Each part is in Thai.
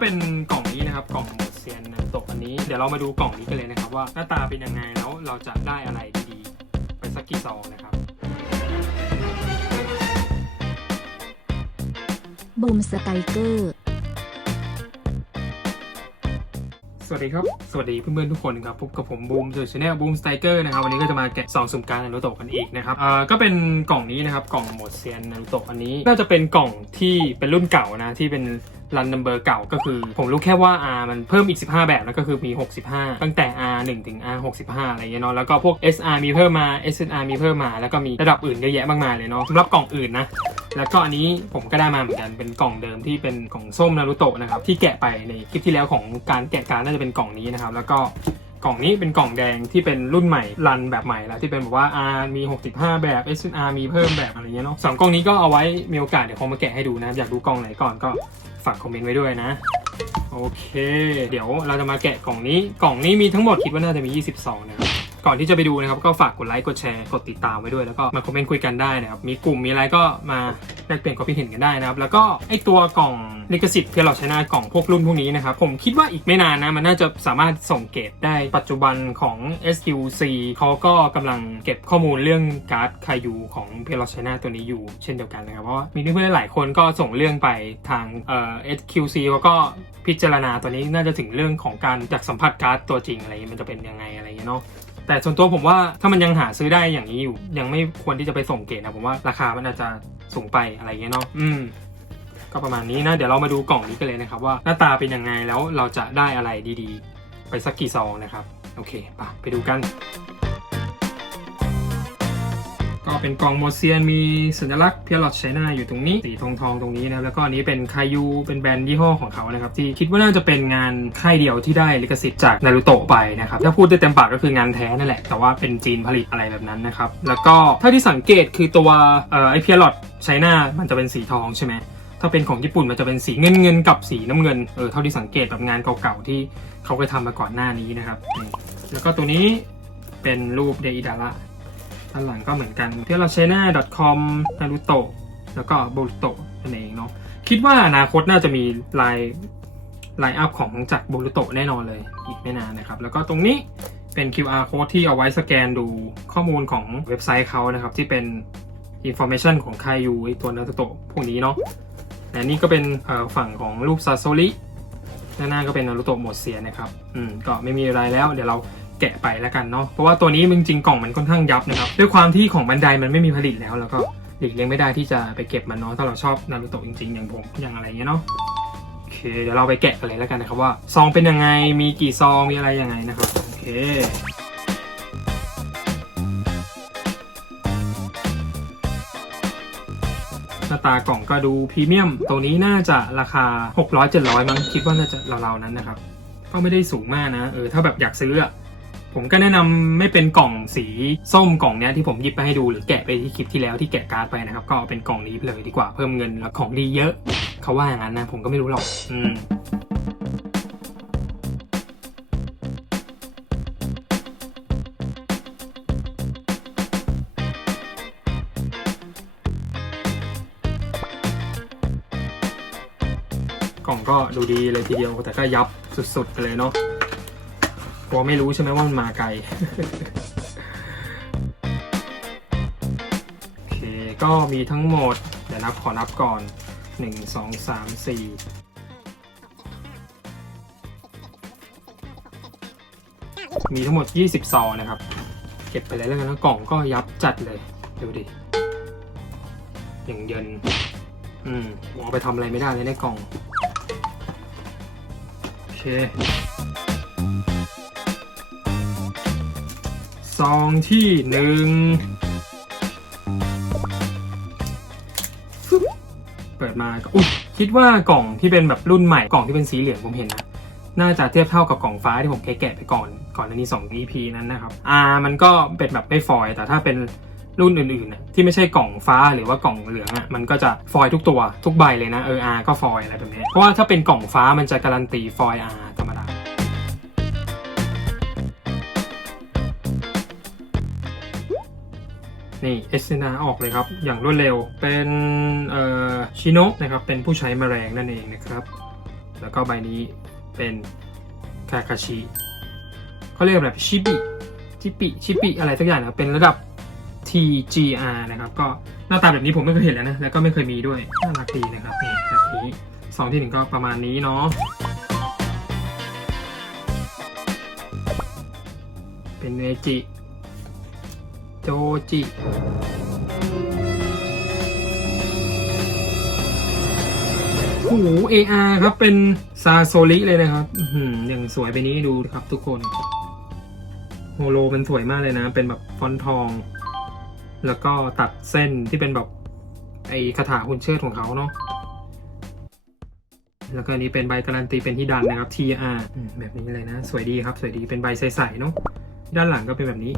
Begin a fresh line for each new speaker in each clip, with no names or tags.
เป็นกล่องนี้นะครับกล่องหมดเซียนนารูโตะอันนี้เดี๋ยวเรามาดูกล่องนี้กันเลยนะครับ ว่าหน้าตาเป็นยังไงแล้วเราจะได้อะไรดีๆ ไปสักกี่ซองนะครับ
บูมสไตเกอร์
สวัสดีครับ สวัสดีเพื่อนๆทุกคนครับพบกับผมบูมจากชาแนลบูมสไตเกอร์นะครับวันนี้ก็จะมาแกะซองสุ่มการนารูโตะกันอีกนะครับเอ่อก็เป็นกล่องนี้นะครับกล่องหมดเซียนนารูโตะอันนี้ น่าจะเป็นกล่องที่เป็นรุ่นเก่านะที่เป็น รันนัมเบอร์เก่าก็คือ ผมรู้แค่ว่า R มันเพิ่มอีก 15 แบบแล้วก็คือมี 65 ตั้งแต่ R 1ถึง R 65 อะไรเงี้ยเนาะแล้วก็พวก SR มีเพิ่มมา SNR มีเพิ่มมาแล้วก็มีระดับอื่นเยอะแยะมากมายเลยเนาะสำหรับกล่องอื่นนะแล้วก็อันนี้ผมก็ได้มาเหมือนกันเป็นกล่องเดิมที่เป็นกล่องส้มนารุโตะนะครับที่แกะไปในคลิปที่แล้วของการแกะการน่าจะเป็นกล่องนี้นะครับแล้วก็กล่องนี้เป็นกล่องแดงที่เป็นรุ่นใหม่รันแบบใหม่แล้วที่เป็นแบบว่า R มี 65 แบบ SNR มีเพิ่มแบบอะไรเงี้ยเนาะสองกล่องนี้ก็เอาไว้มีโอกาสเดี๋ยวคงมาแกะให้ดูนะอยากดูกล่องไหนก่อนก็ ฝากคอมเมนต์ไว้ด้วยนะ โอเค เดี๋ยวเราจะมาแกะกล่องนี้ กล่องนี้มีทั้งหมดคิดว่าน่าจะมี20ซองนะครับ ก่อนที่จะไปดูนะครับก็ฝากกดไลค์กดแชร์กดติดตามไว้ด้วยแล้วก็มาคอมเมนต์คุยกันได้นะครับมีกลุ่มมีอะไรก็มาแลกเปลี่ยนความคิดเห็นกันได้นะครับ แล้วก็ไอตัวกล่องลิขสิทธิ์ที่เราใช้หน้ากล่องพวกรุ่นพวกนี้นะครับ ผมคิดว่าอีกไม่นานนะ มันน่าจะสามารถส่งเกรดได้ปัจจุบันของ SQC เขาก็กำลังเก็บข้อมูลเรื่องการ์ดคายูของเพลอชไนาตัวนี้อยู่เช่นเดียวกันนะครับ เพราะว่ามีเพื่อนๆหลายคนก็ส่งเรื่องไปทางเอ่อ SQC เขาก็พิจารณาตัวนี้น่าจะถึงเรื่องของการอยากสัมผัสการ์ดตัวจริงอะไรอย่างนี้มันจะเป็นยังไงอะไรเงี้ยเนาะ แต่ส่วนตัวผมว่าถ้ามันยังหาซื้อได้อย่างนี้อยู่ ยังไม่ควรที่จะไปส่งเกตนะผมว่าราคามันอาจจะสูงไปอะไรเงี้ยเนาะอืมก็ประมาณนี้นะ เดี๋ยวเรามาดูกล่องนี้กันเลยนะครับ ว่าหน้าตาเป็นยังไงแล้วเราจะได้อะไรดีๆ ไปสักกี่ซองนะครับ โอเคไปไปดูกัน ก็เป็นกล่องโมเซียนมีสัญลักษณ์เพียร์ลอตไชน่าอยู่ตรงนี้สีทองทองตรงนี้นะแล้วก็อันนี้เป็นคายูเป็นแบรนด์ยี่ห้อของเขานะครับที่คิดว่าน่าจะเป็นงานค่ายเดียวที่ได้ลิขสิทธิ์จากนารูโตะไปนะครับถ้าพูดได้เต็มปากก็คืองานแท้นั่นแหละ แต่ว่าเป็นจีนผลิตอะไรแบบนั้นนะครับแล้วก็เท่าที่สังเกตคือตัวเอ่อไอเพียร์ลอตไชน่ามันจะเป็นสีทองใช่ไหมถ้าเป็นของญี่ปุ่นมันจะเป็นสีเงินเงินกับสีน้ำเงิน เออ เท่าที่สังเกตแบบงานเก่าๆที่เขาเคยทำมาก่อนหน้านี้นะครับ แล้วก็ตัวนี้เป็นรูปเดอิดาระ ด้านหลังก็เหมือนกันที่เราใช้หน้า .com นารุโตะแล้วก็โบรุโตะนั่นเองเนาะคิดว่าอนาคตน่าจะมีลายไลน์อัพของจากโบรุโตะแน่นอนเลยอีกไม่นานนะครับ แล้วก็ตรงนี้เป็น QR code ที่เอาไว้สแกนดูข้อมูลของเว็บไซต์เขานะครับ ที่เป็น information ของคายยูไอตัวนารุโตะพวกนี้เนาะแต่นี่ก็เป็นฝั่งของรูปซาโซริด้าหน้าก็เป็นนารุโตะหมดเสียนะครับ อืมก็ไม่มีอะไรแล้ว เดี๋ยวเรา แกะไปแล้วกันเนาะเพราะว่าตัวนี้จริงๆกล่องมันค่อนข้างยับนะครับด้วยความที่ของบันไดมันไม่มีผลิตแล้วแล้วก็หลีกเลี่ยงไม่ได้ที่จะไปเก็บมันเนาะถ้าเราชอบนารุโตะจริงๆ อย่างผมอย่างอะไรเงี้ยเนาะโอเคเดี๋ยวเราไปแกะกันเลยแล้วกันนะครับว่าซองเป็นยังไงมีกี่ซองมีอะไรยังไงนะครับโอเคหน้าตากล่องก็ดูพรีเมียม ตัวนี้น่าจะราคา 600 700 มั้งคิดว่าน่าจะราวๆนั้นนะครับ ก็ไม่ได้สูงมากนะ เออ ถ้าแบบอยากซื้ออะ ผมก็แนะนำไม่เป็นกล่องสีส้มกล่องเนี้ยที่ผมหยิบไปให้ดูหรือแกะไปที่คลิปที่แล้วที่แกะการ์ดไปนะครับ ก็เอาเป็นกล่องนี้เลยดีกว่าเพิ่มเงินแล้วของดีเยอะเขาว่าอย่างนั้นนะผมก็ไม่รู้หรอก อืมกล่องก็ดูดีเลยทีเดียวแต่ก็ยับสุดๆไปเลยเนาะ กลัวไม่รู้ใช่ไหมว่ามันมาไกล โอเค ก็มีทั้งหมด เดี๋ยวนับขอนับก่อน 1 2 3 4มีทั้งหมด 20 ซองนะครับ เก็บไปเลยแล้วกันนะกล่องก็ยับจัดเลย ดูดิ อย่างเยิน อืมเอาไปทำอะไรไม่ได้เลยในกล่อง โอเค ซองที่หนึ่งเปิดมาก็อุ๊ยคิดว่ากล่องที่เป็นแบบรุ่นใหม่กล่องที่เป็นสีเหลืองผมเห็นนะน่าจะเทียบเท่ากับกล่องฟ้าที่ผมเคยแกะไปก่อน ก่อนอันนี้2 EP นั้นนะครับอ่ามันก็เป็นแบบไม่ฟอยล์แต่ถ้าเป็นรุ่นอื่นๆที่ไม่ใช่กล่องฟ้าหรือว่ากล่องเหลืองอะมันก็จะฟอยล์ทุกตัวทุกใบเลยนะเออ R ก็ฟอยล์อะไรแบบนี้เพราะว่าถ้าเป็นกล่องฟ้ามันจะการันตีฟอยล์ธรรมดา นี่เอสเนาออกเลยครับ อย่างรวดเร็วเป็นชิโนะนะครับ เป็นผู้ใช้แมลงนั่นเองนะครับ แล้วก็ใบนี้เป็นคาคาชิเขาเรียกแบบชิบิชิปิชิปิอะไรสักอย่างนะเป็นระดับ TGR นะครับ ก็หน้าตาแบบนี้ผมไม่เคยเห็นแล้วนะ แล้วก็ไม่เคยมีด้วยน่ารักดีนะครับนี่แบบนี้สองที่หนึ่งก็ประมาณนี้เนาะเป็นเมจิ จจิ โอ้โห AR ครับ เป็นซาโซลิเลยนะครับอือย่างสวยไปนี้ดูครับทุกคน โฮโลมันสวยมากเลยนะ เป็นแบบฟอนทอง แล้วก็ตัดเส้นที่เป็นแบบ ไอ้คาถาหุ่นเชิดของเขาเนาะ แล้วก็อันนี้เป็นใบการันตีเป็นที่ดันนะครับ TR แบบนี้เลยนะ สวยดีครับ สวยดี เป็นใบใสๆเนาะด้านหลังก็เป็นแบบนี้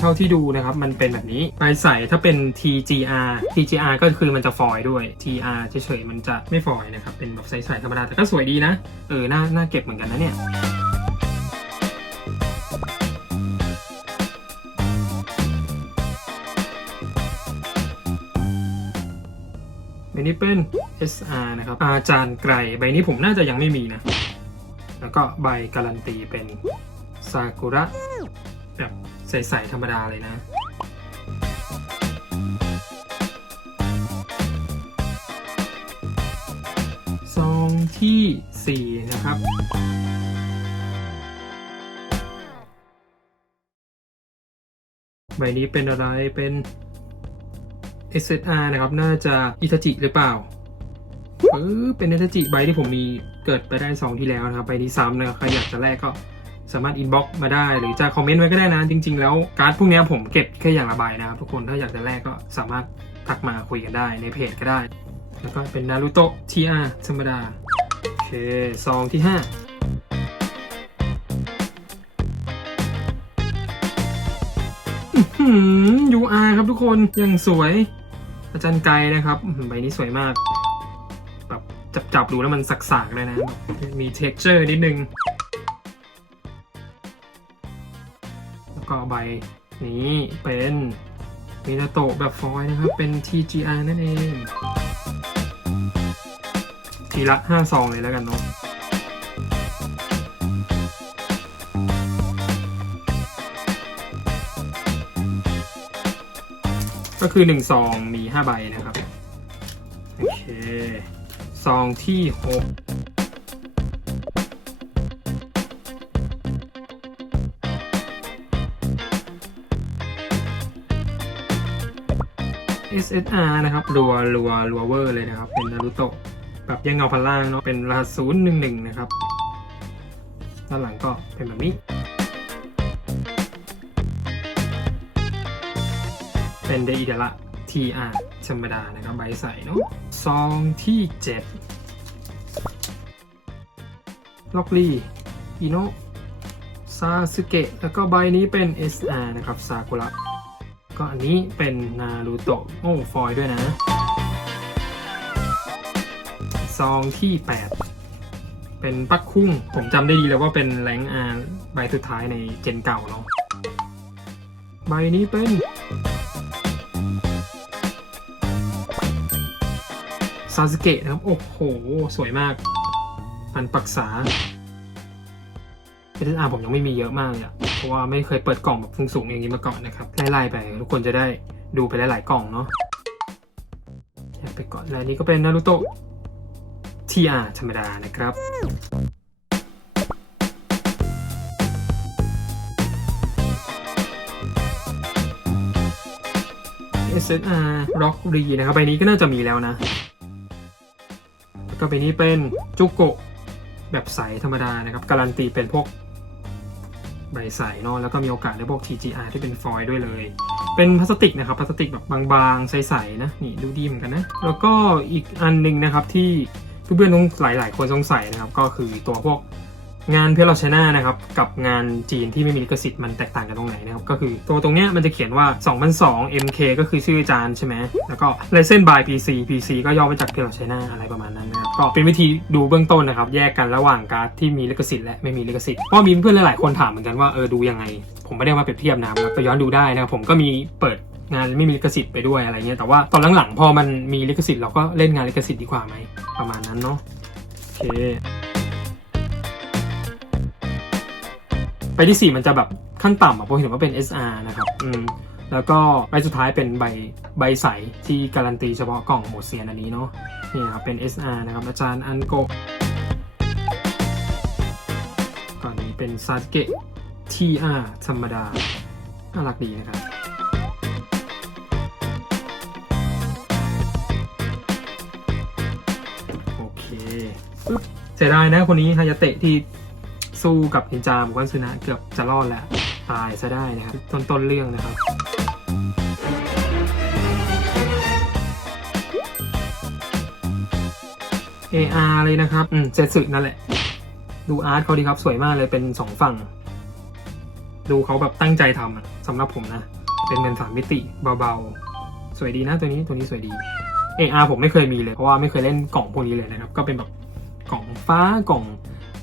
เท่าที่ดูนะครับ มันเป็นแบบนี้ใบใสถ้าเป็น TGR TGR ก็คือมันจะฟอยล์ด้วย TR เฉยๆมันจะไม่ฟอยล์นะครับ เป็นแบบใสๆธรรมดาแต่ก็สวยดีนะ เออ น่า น่าเก็บเหมือนกันนะเนี่ยใบนี้เป็น SR นะครับ อาจารย์ไกรใบนี้ผมน่าจะยังไม่มีนะ แล้วก็ใบการันตีเป็นซากุระ แบบใสๆธรรมดาเลยนะ ซองที่ 4 นะครับใบนี้เป็นอะไร เป็น SSR นะครับ น่าจะอิทาจิหรือเปล่าเออเป็นอิทาจิใบที่ผมมีเกิดไปได้สองที่แล้วนะครับ ใบที่ซ้ำนะครับ ใครอยากจะแลกก็ สามารถอินบ็อกมาได้หรือจะคอมเมนต์ไว้ก็ได้นะ จริง ๆ แล้วการ์ดพวกนี้ผมเก็บแค่อย่างละใบนะครับทุกคนถ้าอยากจะแลกก็สามารถทักมาคุยกันได้ในเพจก็ได้ แล้วก็เป็นนารูโตะ TR ธรรมดา โอเคซองที่5หืม UR ครับทุกคนยังสวย อาจารย์ไกลนะครับใบนี้สวยมาก แบบจับจับๆดูแล้วมันสักๆเลยนะแบบมี texture นิดนึง ใบนี้เป็นมินาโตะแบบฟอยล์นะครับ เป็น TGR นั่นเอง ทีละ5ซองเลยแล้วกันเนาะก็คือ1ซองมี 5 ใบนะครับ โอเค ซองที่ 6 SSR นะครับรัวรัวรัวเวอร์เลยนะครับ เป็นนารูโตะแบบยังเงาพันล่างเนาะเป็นรหัสศูนย์หนึ่งหนึ่งนะครับ ด้านหลังก็เป็นแบบนี้ เป็นเดอิเดละ TR ธรรมดานะครับ ใบใสเนาะซองที่ 7 ล็อกลีอิโนซาสึเกะแล้วก็ใบนี้เป็น SR นะครับซากุระ ก็อันนี้เป็นนารูโตะโอ้ฟอยล์ด้วยนะ ซองที่ 8 เป็นปักคุ้ง ผมจำได้ดีเลยว่าเป็นแรงอาใบสุดท้ายในเจนเก่าเนาะใบนี้เป็นซาสึเกะนะครับ โอ้โห สวยมากพันปักษา เอสอาผมยังไม่มีเยอะมากเลยอะเพราะว่าไม่เคยเปิดกล่องแบบสูงๆอย่างนี้มาก่อนนะครับไล่ๆไปทุกคนจะได้ดูไปหลายๆกล่องเนาะไปก่อนและนี้ก็เป็นนารูโตะทีอาธรรมดานะครับ SSR Rock r e นะครับใบนี้ก็น่าจะมีแล้วนะ แล้วก็ใบนี้เป็นจุกโกะแบบใสธรรมดานะครับ การันตีเป็นพวก ใบใสเนาะแล้วก็มีโอกาสได้พวก TGR ที่เป็นฟอยล์ด้วยเลย เป็นพลาสติกนะครับพลาสติกแบบบางๆ ใสๆนะนี่ดูดีเหมือนกันนะ แล้วก็อีกอันหนึงนะครับที่เพื่อนๆหลายๆ คนสงสัยนะครับก็คือตัวพวก งานเพลเราชนะนะครับกับงานจีนที่ไม่มีลิขสิทธิ์มันแตกต่างกันตรงไหนนะครับก็คือตัวตรงเนี้ยมันจะเขียนว่า 2002 MK ก็คือชื่ออาจารย์ใช่ไหมแล้วก็ License by PC PC ก็ย่อมาจากเพลเราชนะอะไรประมาณนั้นนะครับก็เป็นวิธีดูเบื้องต้นนะครับแยกกันระหว่างการ์ดที่มีลิขสิทธิ์และไม่มีลิขสิทธิ์เพราะมีเพื่อนหลายๆคนถามเหมือนกันว่าเออดูยังไง ผมไม่ได้มาเปรียบเทียบนะครับแล้วก็ย้อนดูได้นะครับผมก็มีเปิดงานไม่มีลิขสิทธิ์ไปด้วยอะไรเงี้ยแต่ว่าตอนหลังๆพอมันมีลิขสิทธิ์เราก็เล่นงานลิขสิทธิ์ดีกว่าไหมประมาณนั้นเนาะโอเค ใบที่ 4 มันจะแบบขั้นต่ำอะผมเห็นว่าเป็น SR นะครับอืมแล้วก็ใบสุดท้ายเป็นใบใบใสที่การันตีเฉพาะกล่องโหมดเซียนอันนี้เนาะนี่นะครับเป็น SR นะครับอาจารย์อันโกก่อนนี้เป็นซาสเกะ TR ธรรมดาน่ารักดีนะครับโอเคปึ๊บเสียดายนะคนนี้ฮายาเตะที่ สู้กับนินจาบุกันซึนะเกือบจะรอดแล้ว ตายซะได้นะครับ ต้นต้นเรื่องนะครับ AR เลยนะครับ อืมเซตสึนั่นแหละ ดูอาร์ตเขาดีครับ สวยมากเลยเป็นสองฝั่ง ดูเขาแบบตั้งใจทำอะสำหรับผมนะ เป็นเป็นสามมิติเบาๆ สวยดีนะตัวนี้ตัวนี้สวยดี AR ผมไม่เคยมีเลย เพราะว่าไม่เคยเล่นกล่องพวกนี้เลยนะครับ ก็เป็นแบบกล่องฟ้ากล่อง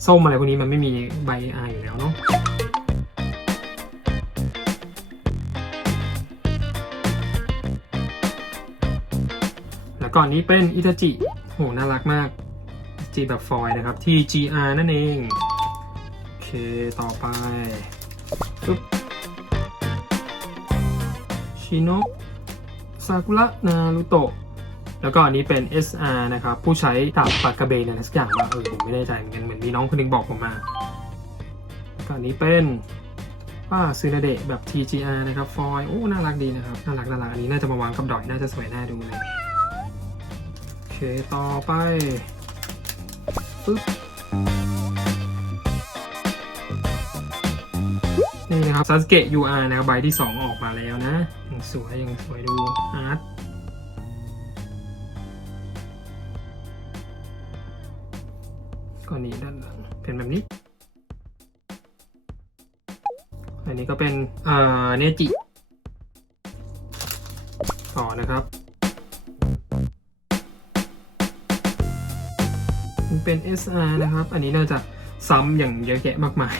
ส้มอะไรพวกนี้มันไม่มีใบ AR อยู่แล้วเนาะแล้วก่อนนี้เป็นอิตาจิโหน่ารักมากจีแบบฟอยล์นะครับที่ GR นั่นเอง โอเคต่อไปปึ๊บชินะซากุระนารุโตะ แล้วก็อันนี้เป็น SR นะครับ ผู้ใช้ดาบปากกระเบนอะไรสักอย่างว่าเออผมไม่แน่ใจเหมือนกันเหมือนมีน้องคนนึงบอกผมมาก็อันนี้เป็นป้าซูนาเดะแบบ TGR นะครับฟอยล์โอ้น่ารักดีนะครับน่ารักน่ารักอันนี้น่าจะมาวางกับดอยน่าจะสวยน่าดูเลยโอเคต่อไปปึ๊บนี่นะครับ s a s k e UR นะครับใบที่ 2 ออกมาแล้วนะ ยังสวยยังสวยดูอาร์ต ก็นี่ด้านหลังเป็นแบบนี้ อันนี้ก็เป็นเอ่อเนจิ ต่อนะครับ มันเป็น SR นะครับ อันนี้น่าจะซ้ำอย่างเยอะแยะมากมาย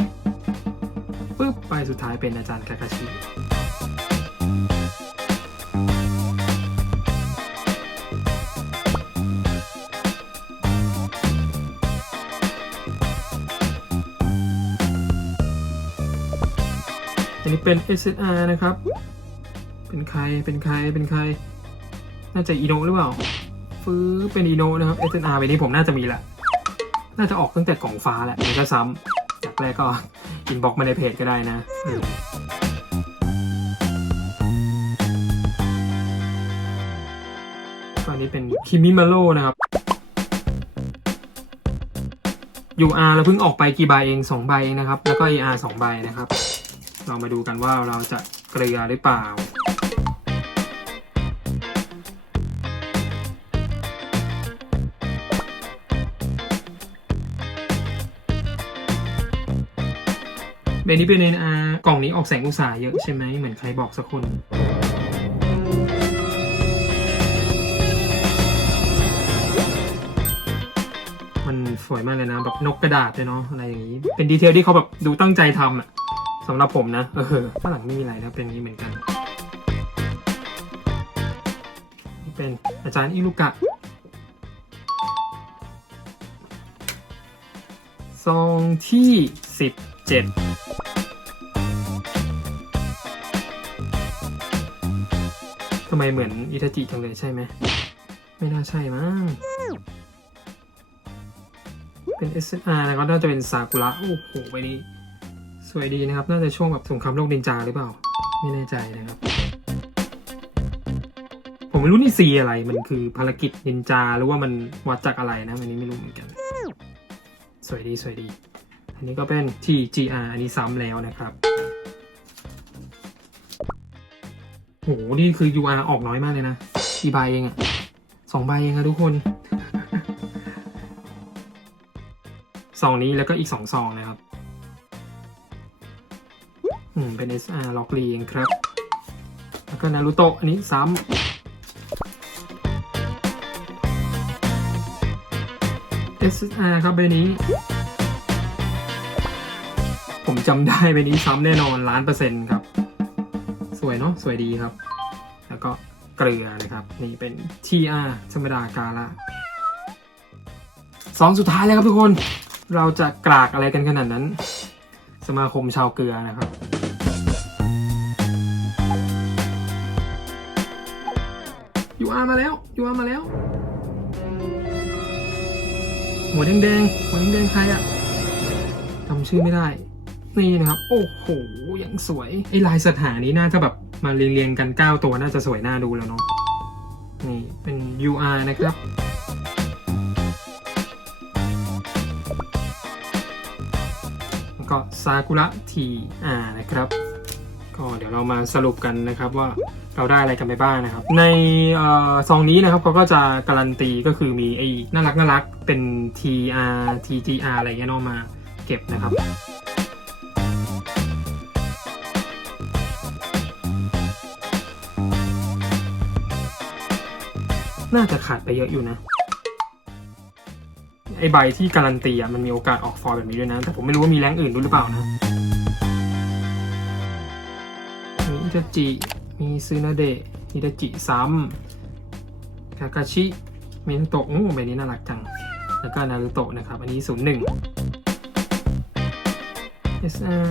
ปึ๊บ ไปสุดท้ายเป็นอาจารย์คาคาชิ เป็น SSR นะครับ เป็นใคร เป็นใคร เป็นใคร น่าจะอีโนหรือเปล่า ฟื้อเป็นอีโนนะครับ SNR ไปนี้ผมน่าจะมีแหละ น่าจะออกตั้งแต่กล่องฟ้าแหละมันก็ซ้ำจากแรกก็อินบ็อกมาในเพจก็ได้นะอืมก็อันนี้เป็นคิมิมาโ o นะครับ UR เราเพิ่งออกไปกี่ใบเอง 2 ใบเองนะครับ แล้วก็ AR 2 ใบนะครับ เรามาดูกันว่าเราจะเกลือหรือเปล่า เบนนี้เป็นเอ็นอากล่องนี้ออกแสงอุตสาหเยอะใช่ไหมเหมือนใครบอกสักคนมันสวยมากเลยนะแบบนกกระดาษเลยเนาะอะไรอย่างนี้ เป็นดีเทลที่เขาแบบดูตั้งใจทำอะ สำหรับผมนะ เออข้างหลังไม่มีอะไรนะเป็นนี้เหมือนกัน นี่เป็นอาจารย์อิรุกะซองที่สิบเจ็ดทำไมเหมือนอิทาจิจังเลยใช่ไหม ไม่น่าใช่มั้ง เป็น SR แล้วก็น่าจะเป็นซากุระ โอ้โห ไปนี้ สวยดีนะครับ น่าจะช่วงแบบสงครามโลกนินจาหรือเปล่า ไม่แน่ใจนะครับ ผมไม่รู้นี่ซีอะไร มันคือภารกิจนินจาหรือว่ามันวัดจากอะไรนะอันนี้ไม่รู้เหมือนกัน สวยดีสวยดี อันนี้ก็เป็น TGR อันนี้ซ้ำแล้วนะครับโหนี่คือ UR ออกน้อยมากเลยนะกี่ใบเองอะสองใบเองอะทุกคนซองนี้แล้วก็อีกสองซองนะครับ อืมเป็น SR ล็อกลีเองครับ แล้วก็นารูโตะอันนี้ซ้ำ SR ครับใบนี้ ผมจำได้ใบนี้ซ้ำแน่นอนล้านเปอร์เซ็นต์ครับ สวยเนาะสวยดีครับ แล้วก็เกลือนะครับ นี่เป็น TR ธรรมดากาละสองสุดท้ายแล้วครับทุกคน เราจะกรากอะไรกันขนาดนั้น สมาคมชาวเกลือนะครับ ยูอาร์มาแล้วยูอาร์มาแล้ว หัวแดงๆหัวแดงๆใครอะจำชื่อไม่ได้ นี่นะครับ โอ้โหยังสวยไอ้ลายสถานี้น่าจะแบบมาเรียงๆกัน 9 ตัวน่าจะสวยน่าดูแล้วเนาะนี่เป็น UR นะครับแล้วก็ซากุระทีอานะครับ ก็เดี๋ยวเรามาสรุปกันนะครับว่าเราได้อะไรกันไปบ้างนะครับ ในออซองนี้นะครับเขาก็จะการันตีก็คือมีไอ้น่ารักน่ารักเป็น TR TGR อะไรเงี้ยเนาะมาเก็บนะครับน่าจะขาดไปเยอะอยู่นะ ไอใบที่การันตีอะมันมีโอกาสออกฟอยแบบนี้ด้วยนะ แต่ผมไม่รู้ว่ามีแรงอื่นด้วยหรือเปล่านะ มีอิตาจิ มีซึนาเดะอิตาจิซ้ำคากาชิเมนโตะงูใบนี้น่ารักจัง แล้วก็นารุโตะนะครับ อันนี้ 01 SR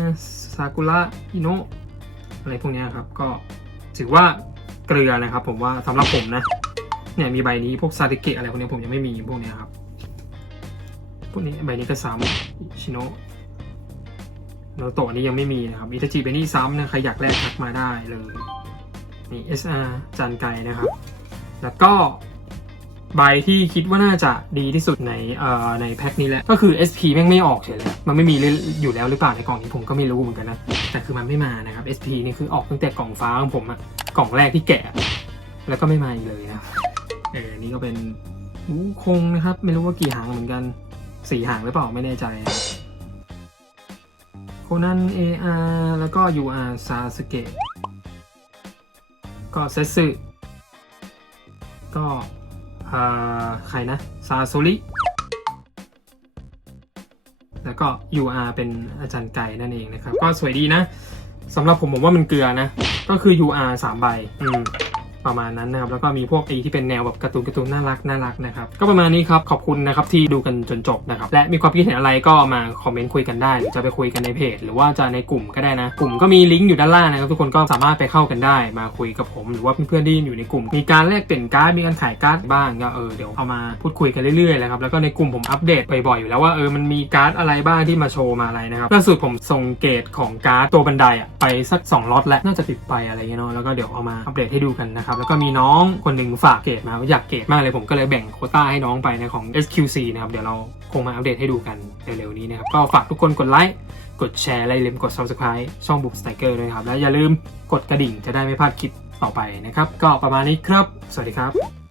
ซากุระอิโนะอะไรพวกเนี้ยครับ ก็ถือว่าเกลือนะครับ ผมว่าสำหรับผมนะ เนี่ยมีใบนี้พวกซาติเกะอะไรพวกเนี้ยผมยังไม่มีพวกเนี้ยครับ พวกนี้ใบนี้ก็ซ้ำชิโนะ โนโตะนี่ยังไม่มีนะครับอิตาจิเป็นนี่ซ้ำนะใครอยากแลกทักมาได้เลยนี่ SR จานไกนะครับ แล้วก็ใบที่คิดว่าน่าจะดีที่สุดในเอ่อในแพ็คนี้แหละ ก็คือ SP แม่งไม่ออกเฉยเลยมันไม่มีอยู่แล้วหรือเปล่าในกล่องนี้ผมก็ไม่รู้เหมือนกันนะแต่คือมันไม่มานะครับ SP นี่คือออกตั้งแต่กล่องฟ้าของผมอะกล่องแรกที่แกะ แล้วก็ไม่มาอีกเลยนะเออนี่ก็เป็นวูคงนะครับ ไม่รู้ว่ากี่หางเหมือนกันสี่หางหรือเปล่าไม่แน่ใจนะ โคนัน AR แล้วก็ UR ซาสเกะก็เซสึก็เอ่อใครนะ ซาโซริแล้วก็ UR เป็นอาจารย์ไก่นั่นเองนะครับ ก็สวยดีนะสำหรับผมผมว่ามันเกลือนะ ก็คือ UR สามใบ อืม ประมาณนั้นนะครับแล้วก็มีพวกไอที่เป็นแนวแบบการ์ตูนการ์ตูนน่ารักน่ารักนะครับก็ประมาณนี้ครับขอบคุณนะครับที่ดูกันจนจบนะครับและมีความคิดเห็นอะไรก็มาคอมเมนต์คุยกันได้หรือจะไปคุยกันในเพจ หรือว่าจะในกลุ่มก็ได้นะกลุ่มก็มีลิงก์อยู่ด้านล่างนะครับทุกคนก็สามารถไปเข้ากันได้มาคุยกับผม หรือว่าเพื่อนๆที่อยู่ในกลุ่ม มีการแลกเปลี่ยนการ์ดมีการขายการ์ดบ้างก็เออเดี๋ยวเอามาพูดคุยกันเรื่อยๆเลยครับแล้วก็ในกลุ่มผมอัปเดตบ่อยๆอยู่แล้วว่าเออมันมีการ์ดอะไรบ้างที่มาโชว์มาอะไรนะครับล่าสุดผมส่งเกรดของการ์ดตัวบันไดอะไปสัก2ล็อตแล้วน่าจะติดไปอะไรเงี้ยเนาะแล้วก็เดี๋ยวเอามาอัปเดตให้ดูกันนะครับแล้วก็มีน้องคนหนึ่งฝากเกรดมาอยากเกรดมากเลยผมก็เลยแบ่งโคต้าให้น้องไปในของ SQC นะครับเดี๋ยวเราคงมาอัปเดตให้ดูกันเร็วๆนี้นะครับก็ฝากทุกคนกดไลค์กดแชร์และอย่าลืมกด subscribe ช่องบุ๊ s สไตเกอร์ด้วยครับและอย่าลืมกดกระดิ่งจะได้ไม่พลาดคลิปต่อไปนะครับก็ประมาณนี้ครับ สวัสดีครับ